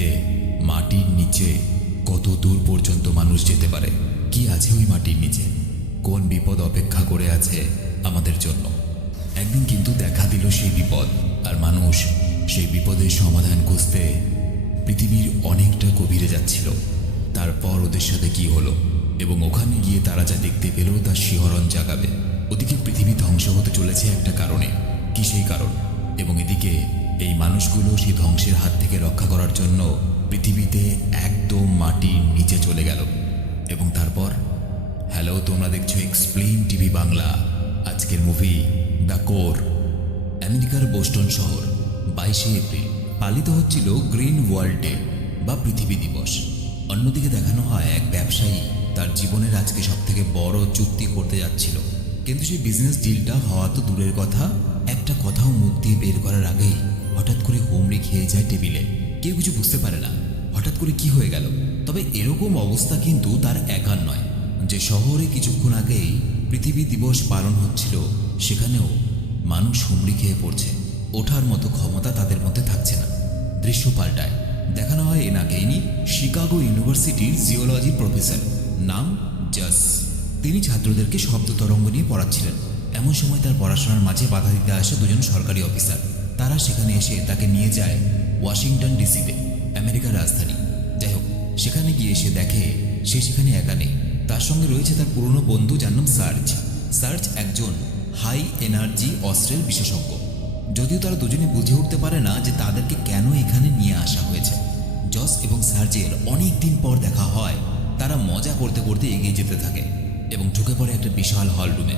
পৃথিবীতে মাটির নিচে কত দূর পর্যন্ত মানুষ যেতে পারে? কি আছে ওই মাটির নিচে? কোন বিপদ অপেক্ষা করে আছে আমাদের জন্য? একদিন কিন্তু দেখা দিল সেই বিপদ, আর মানুষ সেই বিপদের সমাধান খুঁজতে পৃথিবীর অনেকটা গভীরে যাচ্ছিল। তারপর ওদের সাথে কি হলো? এবং ওখানে গিয়ে তারা যা দেখতে পেল তার শিহরণ জাগাবে। ওদিকে পৃথিবী ধ্বংস হতে চলেছে একটা কারণে। কি সেই কারণ? এবং এদিকে এই মানুষগুলো সেই ধ্বংসের হাত থেকে রক্ষা করার জন্য পৃথিবীতে একদম মাটির নিচে চলে গেল। এবং তারপর, হ্যালো, তোমরা দেখছ এক্সপ্লেইন টিভি বাংলা। আজকের মুভি দ্য কোর আমেরিকার বোস্টন শহর, বাইশে এপ্রিল। পালিত হচ্ছিল গ্রিন ওয়ার্ল্ড ডে বা পৃথিবী দিবস। অন্যদিকে দেখানো হয় এক ব্যবসায়ী তার জীবনের আজকে সব থেকে বড় চুক্তি করতে যাচ্ছিল। কিন্তু সেই বিজনেস ডিলটা হওয়া তো দূরের কথা। একটা কথাও দিয়ে বের করার আগেই হঠাৎ করে হোমড়ি খেয়ে যায় টেবিলে। কেউ কিছু বুঝতে পারে না। হঠাৎ করে কি হয়ে গেল? তবে এরকম অবস্থা কিন্তু তার একার নয়। যে শহরে কিছুক্ষণ আগেই পৃথিবী দিবস পালন হচ্ছিল, সেখানেও মানুষ হুমড়ি খেয়ে পড়ছে। ওঠার মতো ক্ষমতা তাদের মধ্যে থাকছে না। দৃশ্য পাল্টায়। দেখানো হয় এনাকেইনি শিকাগো ইউনিভার্সিটির জিওলজির প্রফেসর। নাম জাস। তিনি ছাত্রদেরকে শব্দ তরঙ্গ নিয়ে পড়াচ্ছিলেন। এমন সময় তার পড়াশোনার মাঝে বাধা দিতে আসে দুজন সরকারি অফিসার। তারা সেখানে এসে তাকে নিয়ে যায় ওয়াশিংটন ডিসিতে, আমেরিকার রাজধানী। যাই হোক সেখানে গিয়ে সে দেখে সে সেখানে একা নেই। তার সঙ্গে রয়েছে তার পুরনো বন্ধু যার নাম সার্চ। সার্চ একজন হাই এনার্জি অস্ত্রের বিশেষজ্ঞ। যদিও তারা দুজনে বুঝে উঠতে পারে না যে তাদেরকে কেন এখানে নিয়ে আসা হয়েছে। জস এবং সার্জের অনেক দিন পর দেখা হয়, তারা মজা করতে করতে এগিয়ে যেতে থাকে এবং ঢুকে পড়ে একটা বিশাল হল রুমে।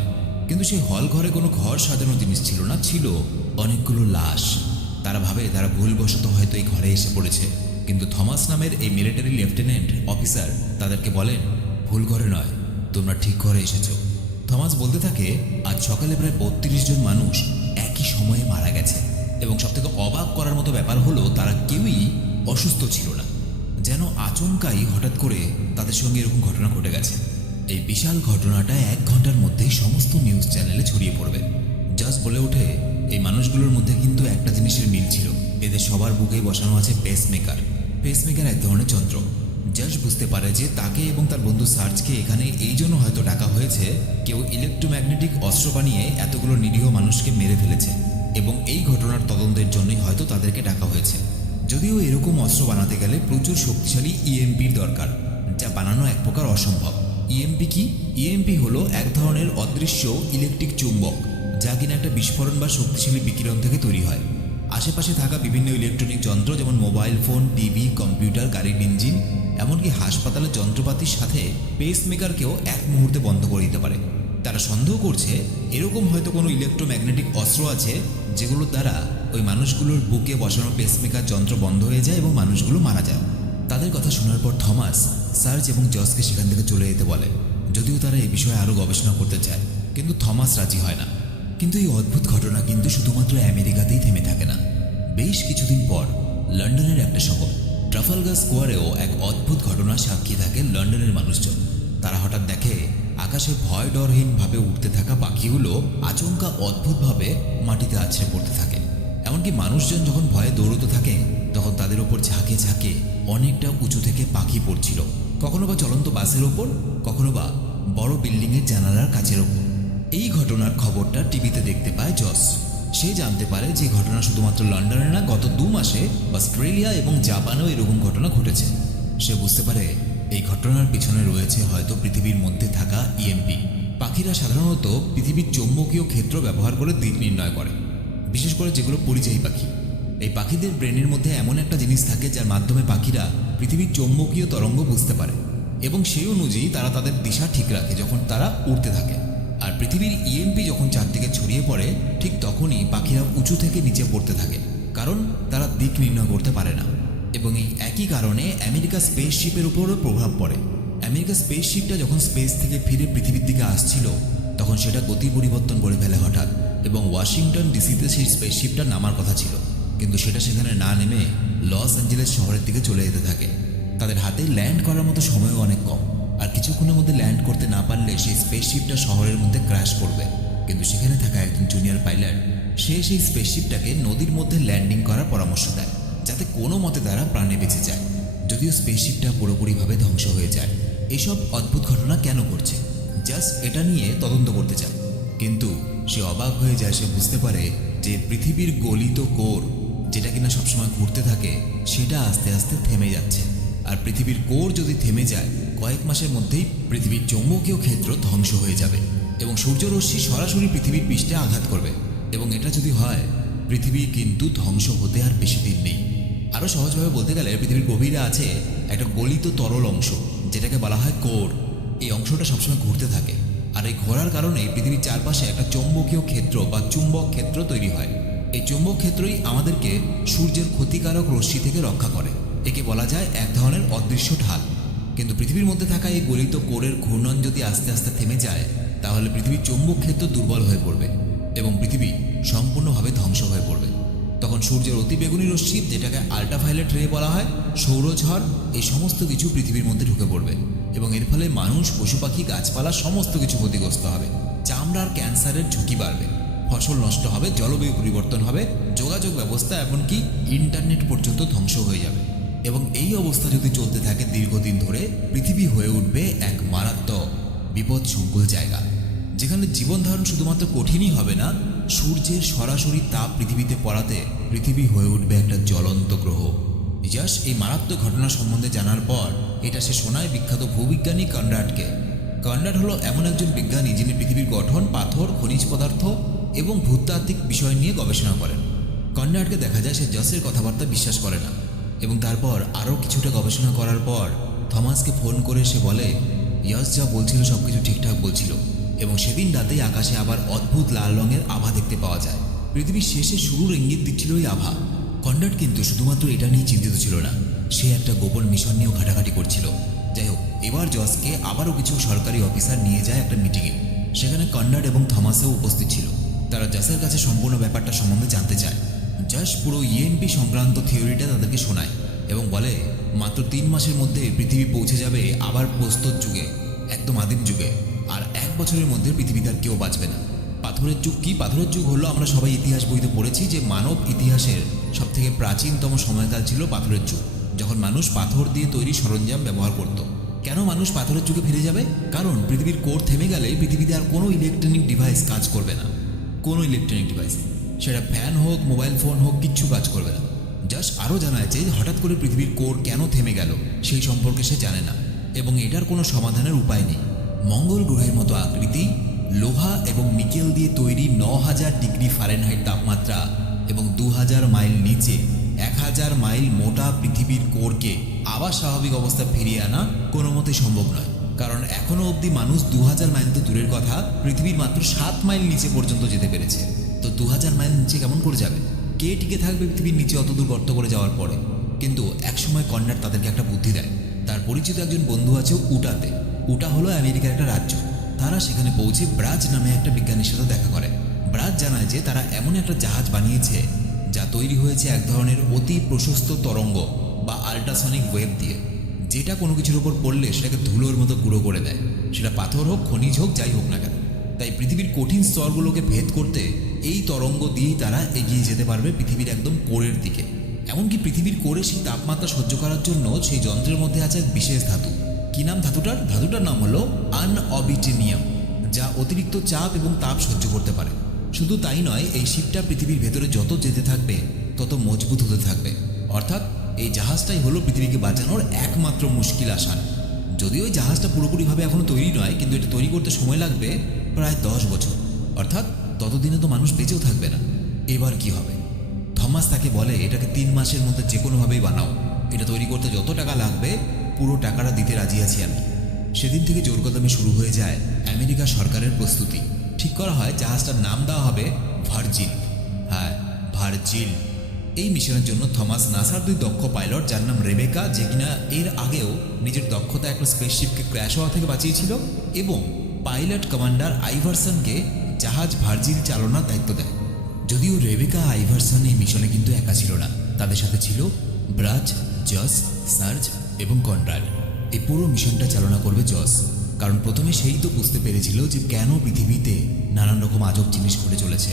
কিন্তু সেই হল ঘরে কোনো ঘর সাজানো জিনিস ছিল না, ছিল অনেকগুলো লাশ। তারা ভাবে তারা ভুলবশত হয়তো এই ঘরে এসে পড়েছে। কিন্তু থমাস নামের এই মিলিটারি লেফটেন্যান্ট অফিসার তাদেরকে বলেন, ভুল ঘরে নয়, তোমরা ঠিক ঘরে এসেছ। থমাস বলতে থাকে, আজ সকালে প্রায় বত্রিশ জন মানুষ একই সময়ে মারা গেছে। এবং সবথেকে অবাক করার মতো ব্যাপার হলো, তারা কেউই অসুস্থ ছিল না। যেন আচমকাই হঠাৎ করে তাদের সঙ্গে এরকম ঘটনা ঘটে গেছে। এই বিশাল ঘটনাটা এক ঘণ্টার মধ্যেই সমস্ত নিউজ চ্যানেলে ছড়িয়ে পড়বে। জাস্ট বলে ওঠে, এই মানুষগুলোর মধ্যে কিন্তু একটা জিনিসের মিল ছিল। এদের সবার বুকেই বসানো আছে পেসমেকার পেসমেকার এক ধরনের যন্ত্র। জাজ বুঝতে পারে যে তাকে এবং তার বন্ধু সার্চকে এখানে এই জন্য হয়তো ডাকা হয়েছে, কেউ ইলেকট্রোম্যাগনেটিক অস্ত্র বানিয়ে এতগুলো নিরীহ মানুষকে মেরে ফেলেছে এবং এই ঘটনার তদন্তের জন্যই হয়তো তাদেরকে ডাকা হয়েছে। যদিও এরকম অস্ত্র বানাতে গেলে প্রচুর শক্তিশালী ইএমপির দরকার, যা বানানো এক প্রকার অসম্ভব। ইএমপি কি? ইএমপি হলো এক ধরনের অদৃশ্য ইলেকট্রিক চুম্বক। যা কিনা একটা বিস্ফোরণ বা শক্তিশালী বিকিরণ থেকে তৈরি হয়। আশেপাশে থাকা বিভিন্ন ইলেকট্রনিক যন্ত্র যেমন মোবাইল ফোন, টিভি, কম্পিউটার, গাড়ির ইঞ্জিন, এমনকি হাসপাতালের যন্ত্রপাতির সাথে পেসমেকারকেও এক মুহূর্তে বন্ধ করে দিতে পারে। তারা সন্দেহ করছে, এরকম হয়তো কোনো ইলেকট্রোম্যাগনেটিক অস্ত্র আছে, যেগুলোর দ্বারা ওই মানুষগুলোর বুকে বসানো পেসমেকার যন্ত্র বন্ধ হয়ে যায় এবং মানুষগুলো মারা যায়। তাদের কথা শোনার পর থমাস সার্জ এবং জসকে সেখান থেকে চলে যেতে বলে, যদিও তারা এই বিষয়ে আরও গবেষণা করতে চায়, কিন্তু থমাস রাজি হয় না। কিন্তু এই অদ্ভুত ঘটনা কিন্তু শুধুমাত্র আমেরিকাতেই থেমে থাকে না। বেশ কিছুদিন পর লন্ডনের একটা শহর, ট্রাফালগার স্কোয়ারেও এক অদ্ভুত ঘটনা সাক্ষী থাকে লন্ডনের মানুষজন। তারা হঠাৎ দেখে আকাশে ভয় ডরহীনভাবে উঠতে থাকা পাখিগুলো আচমকা অদ্ভুতভাবে মাটিতে আছড়ে পড়তে থাকে। এমনকি মানুষজন যখন ভয়ে দৌড়তে থাকে, তখন তাদের ওপর ঝাঁকে ঝাঁকে অনেকটা উঁচু থেকে পাখি পড়ছিল। কখনো বা চলন্ত বাসের ওপর, কখনো বা বড় বিল্ডিংয়ের জানালার কাছের ওপর। এই ঘটনার খবরটা টিভিতে দেখতে পায় জস। সে জানতে পারে যে ঘটনা শুধুমাত্র লন্ডনে না, গত দু মাসে অস্ট্রেলিয়া এবং জাপানেও এরকম ঘটনা ঘটেছে। সে বুঝতে পারে এই ঘটনার পিছনে রয়েছে হয়তো পৃথিবীর মধ্যে থাকা ইএমপি পাখিরা সাধারণত পৃথিবীর চৌম্বকীয় ক্ষেত্র ব্যবহার করে দিক নির্ণয় করে, বিশেষ করে যেগুলো পরিযায়ী পাখি। এই পাখিদের ব্রেনের মধ্যে এমন একটা জিনিস থাকে যার মাধ্যমে পাখিরা পৃথিবীর চৌম্বকীয় তরঙ্গ বুঝতে পারে এবং সেই অনুযায়ী তারা তাদের দিশা ঠিক রাখে যখন তারা উড়তে থাকে। পৃথিবীর ইএমপি যখন চারদিকে ছড়িয়ে পড়ে, ঠিক তখনই পাখিরা উঁচু থেকে নিচে পড়তে থাকে, কারণ তারা দিক নির্ণয় করতে পারে না। এবং এই একই কারণে আমেরিকা স্পেসশিপের উপরও প্রভাব পড়ে। আমেরিকা স্পেসশিপটা যখন স্পেস থেকে ফিরে পৃথিবীর দিকে আসছিল, তখন সেটা গতি পরিবর্তন করে ফেলে হঠাৎ, এবং ওয়াশিংটন ডিসিতে সেই স্পেসশিপটা নামার কথা ছিল। কিন্তু সেটা সেখানে না নেমে লস অ্যাঞ্জেলেস শহরের দিকে চলে যেতে থাকে। তাদের হাতে ল্যান্ড করার মতো সময়ও অনেক কম। আর কিছুক্ষণের মধ্যে ল্যান্ড করতে না পারলে সেই স্পেসশিপটা শহরের মধ্যে ক্র্যাশ করবে। কিন্তু সেখানে থাকা একজন জুনিয়র পাইলট সে সেই স্পেসশিপটাকে নদীর মধ্যে ল্যান্ডিং করার পরামর্শ দেয়, যাতে কোনো মতে তারা প্রাণে বেঁচে যায়। যদিও স্পেসশিপটা পুরোপুরিভাবে ধ্বংস হয়ে যায়, এসব অদ্ভুত ঘটনা কেন ঘটছে? জাস্ট এটা নিয়ে তদন্ত করতে চায়। কিন্তু সে অবাক হয়ে যায়, সে বুঝতে পারে যে পৃথিবীর গলিত কোর, যেটা কিনা সবসময় ঘুরতে থাকে, সেটা আস্তে আস্তে থেমে যাচ্ছে। আর পৃথিবীর কোর যদি থেমে যায় কয়েক মাসের মধ্যেই পৃথিবীর চৌম্বকীয় ক্ষেত্র ধ্বংস হয়ে যাবে এবং সূর্যরশ্মি সরাসরি পৃথিবীর পৃষ্ঠে আঘাত করবে। এবং এটা যদি হয়, পৃথিবী কিন্তু ধ্বংস হতে আর বেশি দিন নেই। আরও সহজভাবে বলতে গেলে, পৃথিবীর গভীরে আছে একটা গলিত তরল অংশ, যেটাকে বলা হয় কোর। এই অংশটা সবসময় ঘুরতে থাকে। আর এই ঘোরার কারণে পৃথিবীর চারপাশে একটা চৌম্বকীয় ক্ষেত্র বা চুম্বক ক্ষেত্র তৈরি হয়। এই চুম্বক ক্ষেত্রই আমাদেরকে সূর্যের ক্ষতিকারক রশ্মি থেকে রক্ষা করে। একে বলা যায় এক ধরনের অদৃশ্য ঢাল। কিন্তু পৃথিবীর মধ্যে থাকা এই গলিত কোরের ঘূর্ণন যদি আস্তে আস্তে থেমে যায়, তাহলে পৃথিবীর চৌম্বক ক্ষেত্র দুর্বল হয়ে পড়বে এবং পৃথিবী সম্পূর্ণভাবে ধ্বংস হয়ে পড়বে। তখন সূর্যের অতিবেগুনি রশ্মি, যেটাকে আল্ট্রাভায়োলেট রে বলা হয় সৌরঝড় এই সমস্ত কিছু পৃথিবীর মধ্যে ঢুকে পড়বে এবং এর ফলে মানুষ, পশু পাখি, গাছপালা সমস্ত কিছু ক্ষতিগ্রস্ত হবে। চামড়ার ক্যান্সারের ঝুঁকি বাড়বে। ফসল নষ্ট হবে, জলবায়ু পরিবর্তন হবে, যোগাযোগ ব্যবস্থা, এমনকি ইন্টারনেট পর্যন্ত ধ্বংস হয়ে যাবে। এবং এই অবস্থা যদি চলতে থাকে দীর্ঘদিন ধরে, পৃথিবী হয়ে উঠবে এক মারাত্মক বিপদ সংকুল জায়গা, যেখানে জীবন ধারণ শুধুমাত্র কঠিনই হবে না, সূর্যের সরাসরি তাপ পৃথিবীতে পড়াতে পৃথিবী হয়ে উঠবে একটা জ্বলন্ত গ্রহ। ইয়াস এই মারাত্মক ঘটনা সম্বন্ধে জানার পর, এটা সে শোনায় বিখ্যাত ভূবিজ্ঞানী কনরাডকে। কনরাড হলো এমন একজন বিজ্ঞানী যিনি পৃথিবীর গঠন, পাথর, খনিজ পদার্থ এবং ভূতাত্ত্বিক বিষয় নিয়ে গবেষণা করেন। কনরাডকে দেখা যায় সে জসের কথাবার্তা বিশ্বাস করে না। এবং তারপর আরও কিছুটা গবেষণা করার পর থমাসকে ফোন করে সে বলে, ইয়াস যা বলছিল সব কিছু ঠিকঠাক বলছিল। এবং সেদিন রাতেই আকাশে আবার অদ্ভুত লাল রঙের আভা দেখতে পাওয়া যায়। পৃথিবীর শেষে শুরুর ইঙ্গিত দিচ্ছিল ওই আভা। কন্ডাট কিন্তু শুধুমাত্র এটা নিয়ে চিন্তিত ছিল না, সে একটা গোপন মিশন নিয়েও ঘাটাঘাটি করছিল। যাই হোক, এবার জসকে আবারও কিছু সরকারি অফিসার নিয়ে যায় একটা মিটিংয়ে। সেখানে কন্ডাট এবং থমাসেও উপস্থিত ছিল। তারা জসের কাছে সম্পূর্ণ ব্যাপারটা সম্বন্ধে জানতে চায়। জাস পুরো ইএমপি সংক্রান্ত থিওরিটা তাদেরকে শোনায় এবং বলে, মাত্র তিন মাসের মধ্যে পৃথিবী পৌঁছে যাবে আবার প্রস্তর যুগে, একদম আদিম যুগে। আর এক বছরের মধ্যে পৃথিবীতে আর কেউ বাঁচবে না। পাথরের যুগ কি? পাথরের যুগ হলো আমরা সবাই ইতিহাস বইতে পড়েছি যে মানব ইতিহাসের সব থেকে প্রাচীনতম সময়কাল ছিল পাথরের যুগ, যখন মানুষ পাথর দিয়ে তৈরি সরঞ্জাম ব্যবহার করত। কেন মানুষ পাথরের যুগে ফিরে যাবে? কারণ পৃথিবীর কোর থেমে গেলে পৃথিবীতে আর কোনো ইলেকট্রনিক ডিভাইস কাজ করবে না। কোনো ইলেকট্রনিক ডিভাইস সেটা ফ্যান হোক মোবাইল ফোন হোক, কিচ্ছু কাজ করবে না। জাস্ট আরও জানা যাচ্ছে যে হঠাৎ করে পৃথিবীর কোর কেন থেমে গেল, সেই সম্পর্কে সে জানে না, এবং এটার কোনো সমাধানের উপায় নেই। মঙ্গল গ্রহের মতো আকৃতি, লোহা এবং নিকেল দিয়ে তৈরি ন হাজার ডিগ্রি ফারেনহাইট তাপমাত্রা এবং দু হাজার মাইল নিচে এক হাজার মাইল মোটা পৃথিবীর কোরকে আবার স্বাভাবিক অবস্থা ফিরিয়ে আনা কোনো মতে সম্ভব নয়। কারণ এখনও অবধি মানুষ দু হাজার মাইল তো দূরের কথা, পৃথিবীর মাত্র সাত মাইল নিচে পর্যন্ত যেতে পেরেছে। দু হাজার মাইল নিচে কেমন করে যাবে? কে টিকে থাকবে পৃথিবীর নিচে অত দূর গর্ত করে যাওয়ার পরে? কিন্তু একসময় কন্যার তাদেরকে একটা বুদ্ধি দেয়। তার পরিচিত একজন বন্ধু আছে উটাতে। উটা হলো আমেরিকার একটা রাজ্য। তারা সেখানে পৌঁছে ব্রাজ নামে একটা বিজ্ঞানীর সাথে দেখা করে। ব্রাজ জানায় যে তারা এমন একটা জাহাজ বানিয়েছে যা তৈরি হয়েছে এক ধরনের অতি প্রশস্ত তরঙ্গ বা আল্ট্রাসনিক ওয়েভ দিয়ে। যেটা কোনো কিছুর ওপর পড়লে সেটাকে ধুলোর মতো গুঁড়ো করে দেয়। সেটা পাথর হোক, খনিজ হোক, যাই হোক না কেন। তাই পৃথিবীর কঠিন স্তরগুলোকে ভেদ করতে এই তরঙ্গ দিয়েই তারা এগিয়ে যেতে পারবে পৃথিবীর একদম কোরের দিকে। এমনকি পৃথিবীর কোরে সেই তাপমাত্রা সহ্য করার জন্য সেই যন্ত্রের মধ্যে আছে এক বিশেষ ধাতু। কি নাম ধাতুটার? ধাতুটার নাম হলো আনঅবিটিনিয়াম, যা অতিরিক্ত চাপ এবং তাপ সহ্য করতে পারে। শুধু তাই নয়, এই শিপটা পৃথিবীর ভেতরে যত যেতে থাকবে, তত মজবুত হতে থাকবে। অর্থাৎ এই জাহাজটাই হলো পৃথিবীকে বাঁচানোর একমাত্র মুশকিল আসান। যদিও এই জাহাজটা পুরোপুরিভাবে এখনও তৈরি নয়, কিন্তু এটা তৈরি করতে সময় লাগবে প্রায় দশ বছর। অর্থাৎ ততদিনে তো মানুষ বেঁচেও থাকবে না। এবার কি হবে? থমাস তাকে বলে, এটাকে তিন মাসের মধ্যে যে কোনোভাবেই বানাও। এটা তৈরি করতে যত টাকা লাগবে, পুরো টাকাটা দিতে রাজি আছি আমি। সেদিন থেকে জোরকদমে শুরু হয়ে যায় আমেরিকা সরকারের প্রস্তুতি। ঠিক করা হয়, জাহাজটার নাম দেওয়া হবে ভার্জিন হ্যাঁ ভার্জিন এই মিশনের জন্য থমাস নাসার দুই দক্ষ পাইলট, যার নাম রেবেকা, যে কিনা এর আগেও নিজের দক্ষতা একটা স্পেসশিপকে ক্র্যাশ হওয়া থেকে বাঁচিয়েছিল, এবং পাইলট কমান্ডার আইভারসনকে জাহাজ ভার্জিন চালনার দায়িত্ব দেয়। যদিও রেবেকা আইভারসন এই মিশনে কিন্তু একা ছিল না। তাদের সাথে ছিল ব্রাজ, জস, সার্জ এবং কনরাড। এই পুরো মিশনটা চালনা করবে জস। কারণ প্রথমে সেই তো বুঝতে পেরেছিল যে কেন পৃথিবীতে নানান রকম আজব জিনিস ঘটে চলেছে।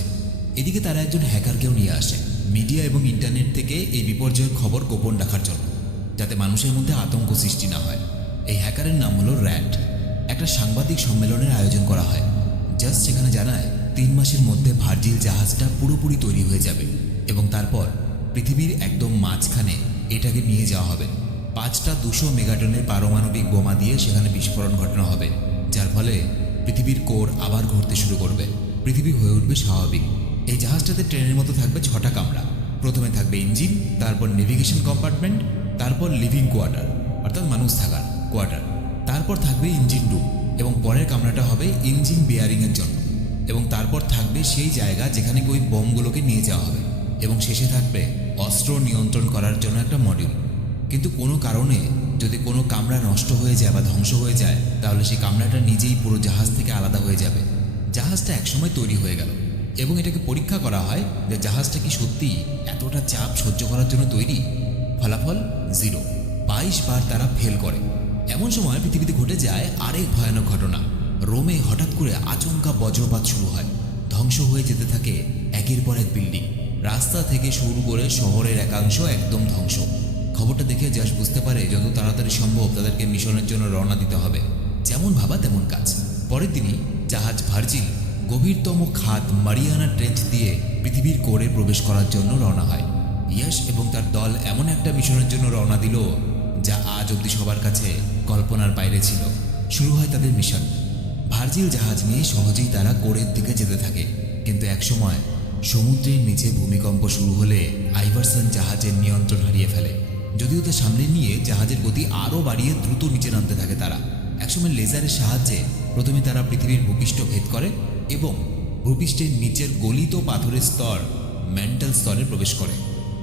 এদিকে তারা একজন হ্যাকারকেও নিয়ে আসে। মিডিয়া এবং ইন্টারনেট থেকে এই বিপর্যয়ের খবর গোপন রাখার জন্য, যাতে মানুষের মধ্যে আতঙ্ক সৃষ্টি না হয়। এই হ্যাকারের নাম হলো র্যাট একটা সাংবাদিক সম্মেলনের আয়োজন করা হয়। জাস্ট সেখানে জানায়, তিন মাসের মধ্যে ভার্জিল জাহাজটা পুরোপুরি তৈরি হয়ে যাবে এবং তারপর পৃথিবীর একদম মাঝখানে এটাকে নিয়ে যাওয়া হবে। পাঁচটা দুশো মেগাটনের পারমাণবিক বোমা দিয়ে সেখানে বিস্ফোরণ ঘটানো হবে, যার ফলে পৃথিবীর কোর আবার ঘুরতে শুরু করবে। পৃথিবী হয়ে উঠবে স্বাভাবিক। এই জাহাজটাতে ট্রেনের মতো থাকবে ছটা কামরা। প্রথমে থাকবে ইঞ্জিন, তারপর নেভিগেশন কম্পার্টমেন্ট তারপর লিভিং কোয়ার্টার অর্থাৎ মানুষ থাকার কোয়ার্টার তারপর থাকবে ইঞ্জিন রুম এবং পরের কামরাটা হবে ইঞ্জিন বিয়ারিংয়ের জন্য। এবং তারপর থাকবে সেই জায়গা যেখানে ওই বোমগুলোকে নিয়ে যাওয়া হবে। এবং শেষে থাকবে অস্ত্র নিয়ন্ত্রণ করার জন্য একটা মডিউল কিন্তু কোনো কারণে যদি কোনো কামরা নষ্ট হয়ে যায় বা ধ্বংস হয়ে যায়, তাহলে সেই কামরাটা নিজেই পুরো জাহাজ থেকে আলাদা হয়ে যাবে। জাহাজটা একসময় তৈরি হয়ে গেল। এবং এটাকে পরীক্ষা করা হয় যে জাহাজটা কি সত্যিই এতটা চাপ সহ্য করার জন্য তৈরি? ফলাফল জিরো বাইশ বার তারা ফেল করে। এমন সময় পৃথিবীতে ঘটে যায় আরেক ভয়ানক ঘটনা। রোমে হঠাৎ করে আচমকা বজ্রপাত শুরু হয়। ধ্বংস হয়ে যেতে থাকে একের পর এক বিল্ডিং। রাস্তা থেকে শুরু করে শহরের একাংশ একদম ধ্বংস। খবরটা দেখে জাস্ট বুঝতে পারে যত তাড়াতাড়ি সম্ভব তাদেরকে মিশনের জন্য রওনা দিতে হবে। যেমন ভাবা তেমন কাজ। পরের দিনই জাহাজ ভার্জিল গভীরতম খাত মারিয়ানা ট্রেঞ্চ দিয়ে পৃথিবীর কোরে প্রবেশ করার জন্য রওনা হয়। ইয়াশ এবং তার দল এমন একটা মিশনের জন্য রওনা দিল যা আজ অবধি সবার কাছে কল্পনার বাইরে ছিল। শুরু হয় তাদের মিশন। ভার্জিল জাহাজ নিয়ে সহজেই তারা কোরের দিকে যেতে থাকে। কিন্তু একসময় সমুদ্রের নিচে ভূমিকম্প শুরু হলে আইভারসন জাহাজের নিয়ন্ত্রণ হারিয়ে ফেলে। যদিও তা সামনে নিয়ে জাহাজের গতি আরও বাড়িয়ে দ্রুত নিচে নামতে থাকে তারা। একসময় লেজারের সাহায্যে প্রথমে তারা পৃথিবীর ভূপৃষ্ঠ ভেদ করে এবং ভূপৃষ্ঠের নিচের গলিত পাথরের স্তর মেন্টাল স্তরে প্রবেশ করে।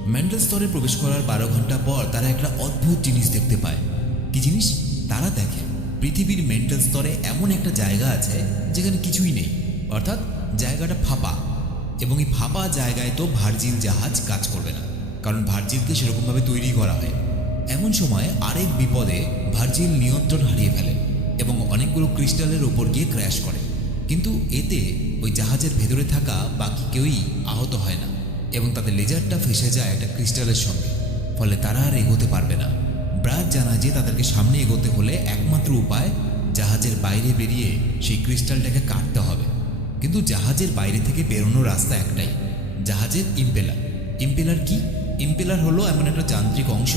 মেন্টাল স্তরে প্রবেশ করার বারো ঘণ্টা পর তারা একটা অদ্ভুত জিনিস দেখতে পায়। কি জিনিস? তারা দেখে, পৃথিবীর মেন্টাল স্তরে এমন একটা জায়গা আছে যেখানে কিছুই নেই। অর্থাৎ জায়গাটা ফাঁপা। এবং এই ফাঁপা জায়গায় তো ভার্জিন জাহাজ কাজ করবে না। কারণ ভার্জিনকে সেরকমভাবে তৈরি করা হয়। এমন সময় আরেক বিপদে ভার্জিন নিয়ন্ত্রণ হারিয়ে ফেলে এবং অনেকগুলো ক্রিস্টালের ওপর গিয়ে ক্র্যাশ করে। কিন্তু এতে ওই জাহাজের ভেতরে থাকা বাকি কেউই আহত হয় না এবং তাদের লেজারটা ফেসে যায় একটা ক্রিস্টালের সঙ্গে। ফলে তারা আর এগোতে পারবে না। ব্রাজ জানায় যে তাদেরকে সামনে এগোতে হলে একমাত্র উপায় জাহাজের বাইরে বেরিয়ে সেই ক্রিস্টালটাকে কাটতে হবে। কিন্তু জাহাজের বাইরে থেকে বেরোনোর রাস্তা একটাই, জাহাজের ইম্পেলার। ইম্পেলার কি? ইম্পেলার হলো এমন একটা যান্ত্রিক অংশ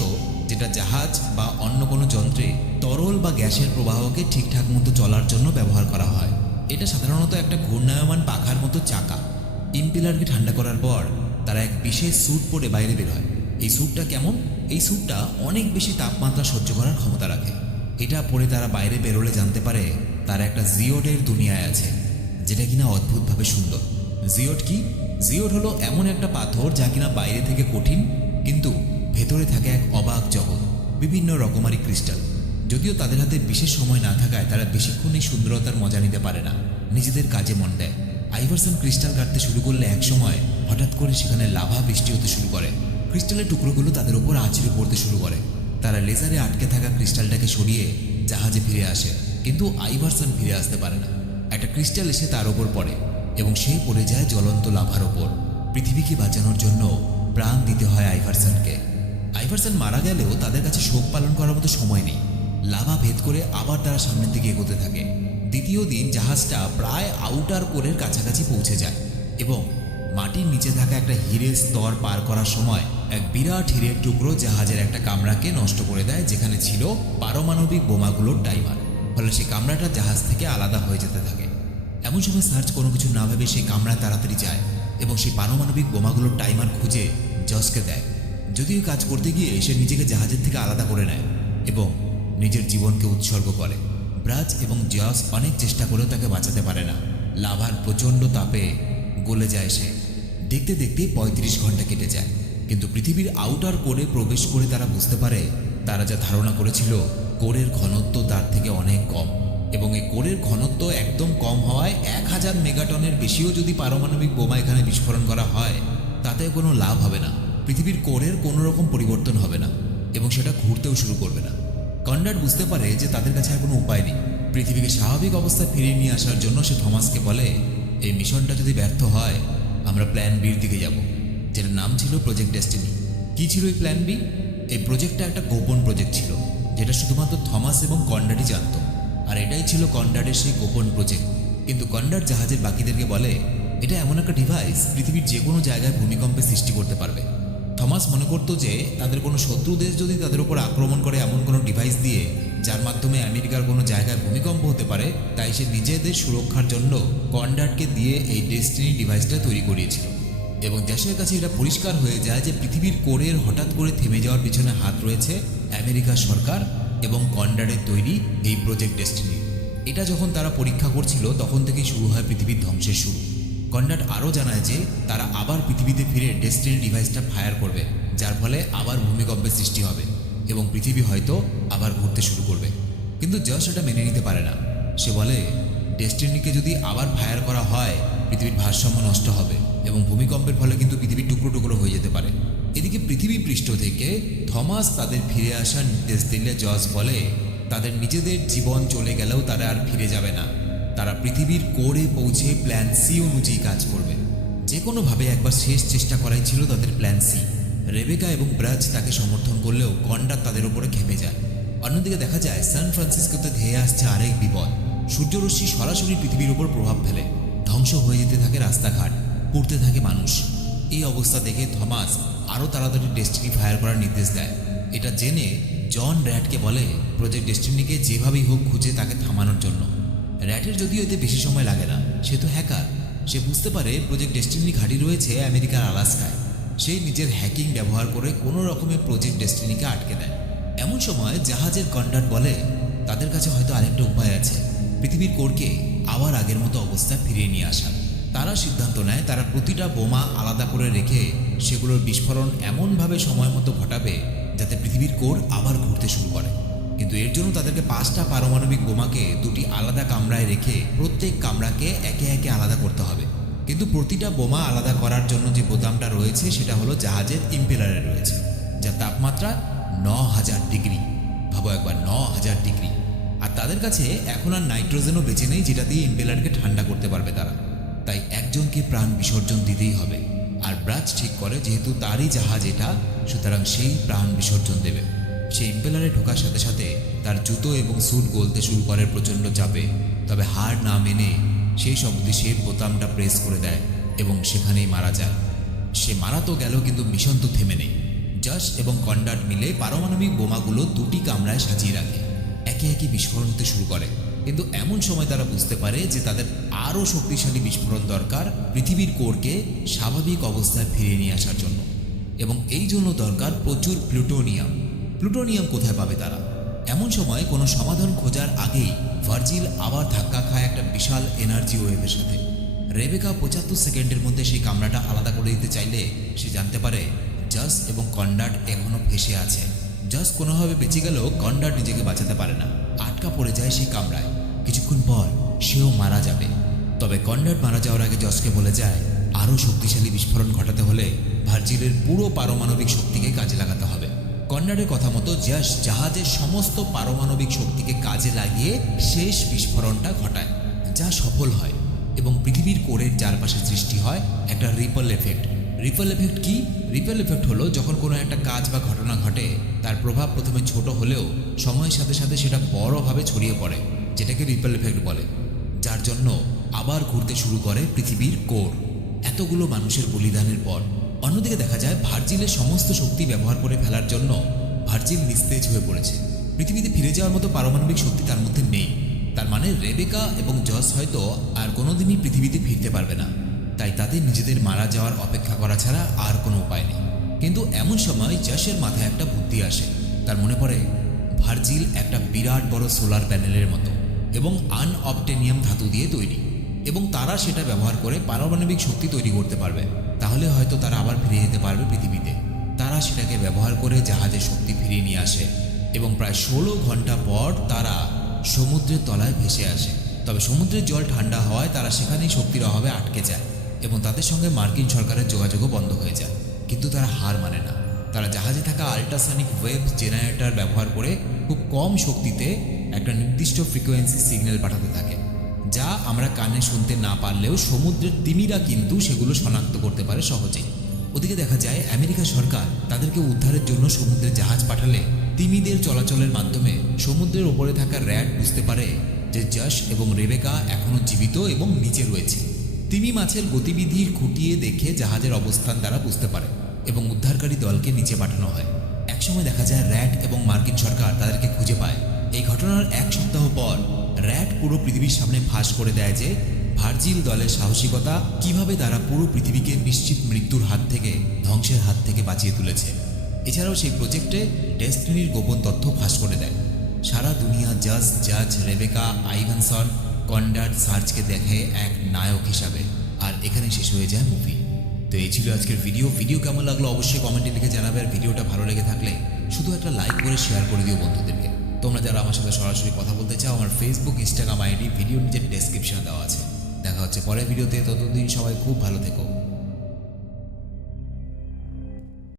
যেটা জাহাজ বা অন্য কোনো যন্ত্রে তরল বা গ্যাসের প্রবাহকে ঠিকঠাক মতো চলার জন্য ব্যবহার করা হয়। এটা সাধারণত একটা ঘূর্ণায়মান পাখার মতো চাকা। ইম্পেলারকে ঠান্ডা করার পর তারা এক বিশেষ স্যুট পরে বাইরে বের হয়। এই স্যুটটা কেমন? এই স্যুটটা অনেক বেশি তাপমাত্রা সহ্য করার ক্ষমতা রাখে। এটা পরে তারা বাইরে বেরোলে জানতে পারে তারা একটা জিওডের দুনিয়ায় আছে, যেটা কিনা অদ্ভুতভাবে সুন্দর। জিওট কি? জিওট হলো এমন একটা পাথর যা কিনা বাইরে থেকে কঠিন, কিন্তু ভেতরে থাকে এক অবাক জগৎ, বিভিন্ন রকমারি ক্রিস্টাল। যদিও তাদের হাতে বিশেষ সময় না থাকায় তারা বেশিক্ষণ এই সুন্দরতার মজা নিতে পারে না, নিজেদের কাজে মন দেয়। আইভারসন ক্রিস্টাল কাটতে শুরু করলে এক সময় হঠাৎ করে সেখানে লাভা বৃষ্টি হতে শুরু করে। ক্রিস্টালের টুকরোগুলো তাদের উপর আছড়ে পড়তে শুরু করে। তারা লেজারে আটকে থাকা ক্রিস্টালটাকে সরিয়ে জাহাজে ফিরে আসে, কিন্তু আইভারসন ফিরে আসতে পারে না। একটা ক্রিস্টাল এসে তার ওপর পড়ে, এবং সে পড়ে যায় জ্বলন্ত লাভার ওপর। পৃথিবীকে বাঁচানোর জন্য প্রাণ দিতে হয় আইভারসনকে। আইভারসন মারা গেলেও তাদের কাছে শোক পালন করার মতো সময় নেই। লাভা ভেদ করে আবার তারা সামনের দিকে এগোতে থাকে। দ্বিতীয় দিন জাহাজটা প্রায় আউটার কোরের কাছাকাছি পৌঁছে যায়, এবং মাটির নিচে থাকা একটা হিরের স্তর পার করার সময় এক বিরাট হিরের টুকরো জাহাজের একটা কামরাকে নষ্ট করে দেয়, যেখানে ছিল পারমাণবিক বোমাগুলোর টাইমার। ফলে সেই কামরাটা জাহাজ থেকে আলাদা হয়ে যেতে থাকে। এমন সময় সার্চ কোনো কিছু না ভেবে সেই কামরা তাড়াতাড়ি যায় এবং সেই পারমাণবিক বোমাগুলোর টাইমার খুঁজে জসকে দেয়। যদিও কাজ করতে গিয়ে সে নিজেকে জাহাজের থেকে আলাদা করে নেয় এবং নিজের জীবনকে উৎসর্গ করে। ব্রাজ এবং জস অনেক চেষ্টা করেও তাকে বাঁচাতে পারে না। লাভার প্রচণ্ড তাপে গলে যায় সে। দেখতে দেখতে পঁয়ত্রিশ ঘণ্টা কেটে যায়। কিন্তু পৃথিবীর আউটার কোরে প্রবেশ করে তারা বুঝতে পারে, তারা যা ধারণা করেছিল কোরের ঘনত্ব তার থেকে অনেক কম। এবং এই কোরের ঘনত্ব একদম কম হওয়ায় এক হাজার মেগাটনের বেশিও যদি পারমাণবিক বোমা এখানে বিস্ফোরণ করা হয়, তাতে কোনো লাভ হবে না। পৃথিবীর কোরের কোনো রকম পরিবর্তন হবে না, এবং সেটা ঘুরতেও শুরু করবে না। কন্ডার বুঝতে পারে যে তাদের কাছে আর কোনো উপায় নেই। পৃথিবীকে স্বাভাবিক অবস্থায় ফিরিয়ে নিয়ে আসার জন্য সে থমাসকে বলে, এই মিশনটা যদি ব্যর্থ হয়, আমরা প্ল্যান বির দিকে যাব। যেটার নাম ছিল প্রজেক্ট ডেস্টিনি কি ছিল এই প্ল্যান বি এই প্রজেক্টটা একটা গোপন প্রজেক্ট ছিল, যেটা শুধুমাত্র থমাস এবং কন্ডারই জানতো। আর এটাই ছিল কন্ডারের সেই গোপন প্রজেক্ট কিন্তু কন্ডার জাহাজের বাকিদেরকে বলে, এটা এমন একটা ডিভাইস পৃথিবীর যে কোনো জায়গায় ভূমিকম্পে সৃষ্টি করতে পারবে। থমাস মনে করতো যে, তাদের কোনো শত্রু দেশ যদি তাদের উপর আক্রমণ করে এমন কোনো ডিভাইস দিয়ে, যার মাধ্যমে আমেরিকার কোনো জায়গায় ভূমিকম্প হতে পারে, তাই সে নিজেদের সুরক্ষার জন্য কন্ডারকে দিয়ে এই ডেস্টিনি ডিভাইসটা তৈরি করিয়েছিল। এবং দেশের কাছে এটা পরিষ্কার হয়ে যায় যে পৃথিবীর কোরের হঠাৎ করে থেমে যাওয়ার পিছনে হাত রয়েছে আমেরিকা সরকার এবং কন্ডারের তৈরি এই প্রজেক্ট ডেস্টিনি। এটা যখন তারা পরীক্ষা করছিল, তখন থেকেই শুরু হয় পৃথিবীর ধ্বংসের শুরু। কন্ডাক্ট আরও জানায় যে তারা আবার পৃথিবীতে ফিরে ডেস্টিনি ডিভাইসটা ফায়ার করবে, যার ফলে আবার ভূমিকম্পের সৃষ্টি হবে এবং পৃথিবী হয়তো আবার ঘুরতে শুরু করবে। কিন্তু জশ এটা মেনে নিতে পারে না। সে বলে, ডেস্টিনিকে যদি আবার ফায়ার করা হয়, পৃথিবীর ভারসাম্য নষ্ট হবে। এবং ভূমিকম্পের ফলে কিন্তু পৃথিবী টুকরো টুকরো হয়ে যেতে পারে। এদিকে পৃথিবী পৃষ্ঠ থেকে থমাস তাদের ফিরে আসার নির্দেশ দিলে জজ বলে, তাদের নিজেদের জীবন চলে গেলেও তারা আর ফিরে যাবে না। তারা পৃথিবীর কোরে পৌঁছে প্ল্যান সি অনুযায়ী কাজ করবে। যে কোনোভাবে একবার শেষ চেষ্টা করাই ছিল তাদের প্ল্যান সি রেবেকা এবং ব্রাজ তাকে সমর্থন করলেও কন্ডার তাদের উপরে খেপে যায়। অন্যদিকে দেখা যায়, সান ফ্রান্সিসকোতে ধেয়ে আসছে আরেক বিপদ। সূর্যরশ্মি সরাসরি পৃথিবীর উপর প্রভাব ফেলে। ধ্বংস হয়ে যেতে থাকে রাস্তাঘাট। পুড়তে থাকে মানুষ। এই অবস্থা দেখে থমাস আরও তাড়াতাড়ি ডেস্টিনি ফায়ার করার নির্দেশ দেয়। এটা জেনে জন র্যাটকে বলে, প্রজেক্ট ডেস্টিনিকে যেভাবেই হোক খুঁজে তাকে থামানোর জন্য। র্যাটের যদিও এতে বেশি সময় লাগে না, সে তো হ্যাকার। সে বুঝতে পারে প্রজেক্ট ডেস্টিনি ঘাঁটি রয়েছে আমেরিকার আলাস্কায়। সে নিজের হ্যাকিং ব্যবহার করে কোনো রকমের প্রজেক্ট ডেস্টিনিকে আটকে দেয়। এমন সময় জাহাজের কন্ডাক্ট বলে, তাদের কাছে হয়তো আরেকটা উপায় আছে। পৃথিবীর কোরকে আবার আগের মতো অবস্থায় ফিরিয়ে নিয়ে আসার। তারা সিদ্ধান্ত নেয়, তারা প্রতিটা বোমা আলাদা করে রেখে সেগুলোর বিস্ফোরণ এমনভাবে সময় মতো ঘটাবে যাতে পৃথিবীর কোর আবার ঘুরতে শুরু করে। কিন্তু এর জন্য তাদেরকে পাঁচটা পারমাণবিক বোমাকে দুটি আলাদা কামরায় রেখে প্রত্যেক কামরাকে একে একে আলাদা করতে হবে। কিন্তু প্রতিটা বোমা আলাদা করার জন্য যে বোতামটা রয়েছে সেটা হলো জাহাজের ইম্পেলারে রয়েছে, যার তাপমাত্রা ন হাজার ডিগ্রি। ভাবো একবার ন হাজার ডিগ্রি। আর তাদের কাছে এখন আর নাইট্রোজেনও বেঁচে নেই, যেটা দিয়ে ইম্পেলারকে ঠান্ডা করতে পারবে তারা। তাই একজনকে প্রাণ বিসর্জন দিতেই হবে। আর ব্রাজ ঠিক করে যেহেতু তারই জাহাজ এটা, সুতরাং সেই প্রাণ বিসর্জন দেবে। সে ইম্পেলারে ঢোকার সাথে সাথে তার জুতো এবং স্যুট গলতে শুরু করে প্রচণ্ড চাপে। তবে হার না মেনে সেই শব্দে সে বোতামটা প্রেস করে দেয় এবং সেখানেই মারা যায়। সে মারা তো গেল কিন্তু মিশন তো থেমে নেই। জাস এবং কন্ডাক্ট মিলে পারমাণবিক বোমাগুলো দুটি কামরায় সাজিয়ে রাখে। একে একে বিস্ফোরণ হতে শুরু করে। কিন্তু এমন সময় তারা বুঝতে পারে যে তাদের আরও শক্তিশালী বিস্ফোরণ দরকার পৃথিবীর কোরকে স্বাভাবিক অবস্থায় ফিরিয়ে নিয়ে আসার জন্য। এবং এই জন্য দরকার প্রচুর প্লুটোনিয়াম। প্লুটোনিয়াম কোথায় পাবে তারা? এমন সময় কোনো সমাধান খোঁজার আগেই ভার্জিল আবার ধাক্কা খায় একটা বিশাল এনার্জি ওয়েভের সাথে। রেবেকা পঁচাত্তর সেকেন্ডের মধ্যে সেই কামরাটা আলাদা করে দিতে চাইলে সে জানতে পারে, জাস এবং কন্ডার্ট এখনও ফেসে আছে। জাস কোনোভাবে বেঁচে গেলেও কন্ডার্ট নিজেকে বাঁচাতে পারে না। আটকা পড়ে যায় সেই কামরায়। কিছুক্ষণ পর সেও মারা যাবে। তবে কন্ডার্ট মারা যাওয়ার আগে জসকে বলে যায়, আরও শক্তিশালী বিস্ফোরণ ঘটাতে হলে ভার্জিলের পুরো পারমাণবিক শক্তিকে কাজে লাগাতে হবে। কন্ডারের কথা মতো জাস জাহাজের সমস্ত পারমাণবিক শক্তিকে কাজে লাগিয়ে শেষ বিস্ফোরণটা ঘটায়, যা সফল হয় এবং পৃথিবীর কোরের চারপাশে সৃষ্টি হয় একটা রিপল এফেক্ট। রিপল এফেক্ট কি? রিপল এফেক্ট হলো যখন কোনো একটা কাজ বা ঘটনা ঘটে, তার প্রভাব প্রথমে ছোট হলেও সময়ের সাথে সাথে সেটা বড়ভাবে ছড়িয়ে পড়ে, যেটাকে রিপেল এফেক্ট বলে, যার জন্য আবার ঘুরতে শুরু করে পৃথিবীর কোর। এতগুলো মানুষের বলিদানের পর, অন্যদিকে দেখা যায় ভার্জিলের সমস্ত শক্তি ব্যবহার করে ফেলার জন্য ভার্জিল নিস্তেজ হয়ে পড়েছে। পৃথিবীতে ফিরে যাওয়ার মতো পারমাণবিক শক্তি তার মধ্যে নেই। তার মানে রেবেকা এবং জস হয়তো আর কোনোদিনই পৃথিবীতে ফিরতে পারবে না। তাই তাদের নিজেদের মারা যাওয়ার অপেক্ষা করা ছাড়া আর কোনো উপায় নেই। কিন্তু এমন সময় জসের মাথায় একটা বুদ্ধি আসে। তার মনে পড়ে, ভার্জিল একটা বিরাট বড় সোলার প্যানেলের মতো এবং আনঅবটেনিয়াম ধাতু দিয়ে তৈরি এবং তারা সেটা ব্যবহার করে পারমাণবিক শক্তি তৈরি করতে পারবে। তাহলে হয়তো তারা আবার ফিরে যেতে পারবে পৃথিবীতে। তারা সেটাকে ব্যবহার করে জাহাজে শক্তি ফিরিয়ে নিয়ে আসে এবং প্রায় ষোলো ঘণ্টা পর তারা সমুদ্রের তলায় ভেসে আসে। তবে সমুদ্রের জল ঠান্ডা হওয়ায় তারা সেখানেই শক্তির অভাবে আটকে যায়। এবং তাদের সঙ্গে মার্কিন সরকারের যোগাযোগও বন্ধ হয়ে যায়। কিন্তু তারা হার মানে না। তারা জাহাজে থাকা আল্ট্রাসনিক ওয়েভ জেনারেটর ব্যবহার করে খুব কম শক্তিতে একটা নির্দিষ্ট ফ্রিকোয়েন্সি সিগন্যাল পাঠাতে থাকে, যা আমরা কানে শুনতে না পারলেও সমুদ্রের তিমিরা কিন্তু সেগুলো শনাক্ত করতে পারে সহজেই। ওদিকে দেখা যায়, আমেরিকা সরকার তাদেরকে উদ্ধারের জন্য সমুদ্রে জাহাজ পাঠালে তিমিদের চলাচলের মাধ্যমে সমুদ্রের ওপরে থাকা র্যাট বুঝতে পারে যে যশ এবং রেবেকা এখনও জীবিত এবং নিচে রয়েছে। তিমি মাছের গতিবিধি খুঁটিয়ে দেখে জাহাজের অবস্থান তারা বুঝতে পারে এবং উদ্ধারকারী দলকে নিচে পাঠানো হয়। একসময় দেখা যায় র্যাট এবং মার্কিন সরকার তাদেরকে খুঁজে পায়। এই ঘটনার এক সপ্তাহ পর র্যাট পুরো পৃথিবীর সামনে ফাঁস করে দেয় যে, ভার্জিল দলের সাহসিকতা কীভাবে তারা পুরো পৃথিবীকে নিশ্চিত মৃত্যুর হাত থেকে, ধ্বংসের হাত থেকে বাঁচিয়ে তুলেছে। এছাড়াও সেই প্রজেক্টে ডেস্টিনির গোপন তথ্য ফাঁস করে দেয়। সারা দুনিয়া জাজ জাজ রেবেকা আইভানসন কন্ডার সার্চকে দেখে এক নায়ক হিসাবে। আর এখানে শেষ হয়ে যায় মুভি। তো এই ছিল আজকের ভিডিও। ভিডিও কেমন লাগল অবশ্যই কমেন্টে লিখে জানাবে। আর ভিডিওটা ভালো লেগে থাকলে শুধু একটা লাইক করে শেয়ার করে দিও বন্ধুদেরকে। তোমরা যারা আমার সাথে সরাসরি কথা বলতে চাও, আমার ফেসবুক ইনস্টাগ্রাম আইডি ভিডিও নিজের ডেসক্রিপশনে দেওয়া আছে। দেখা হচ্ছে পরের ভিডিওতে। ততদিন সবাই খুব ভালো থেকো।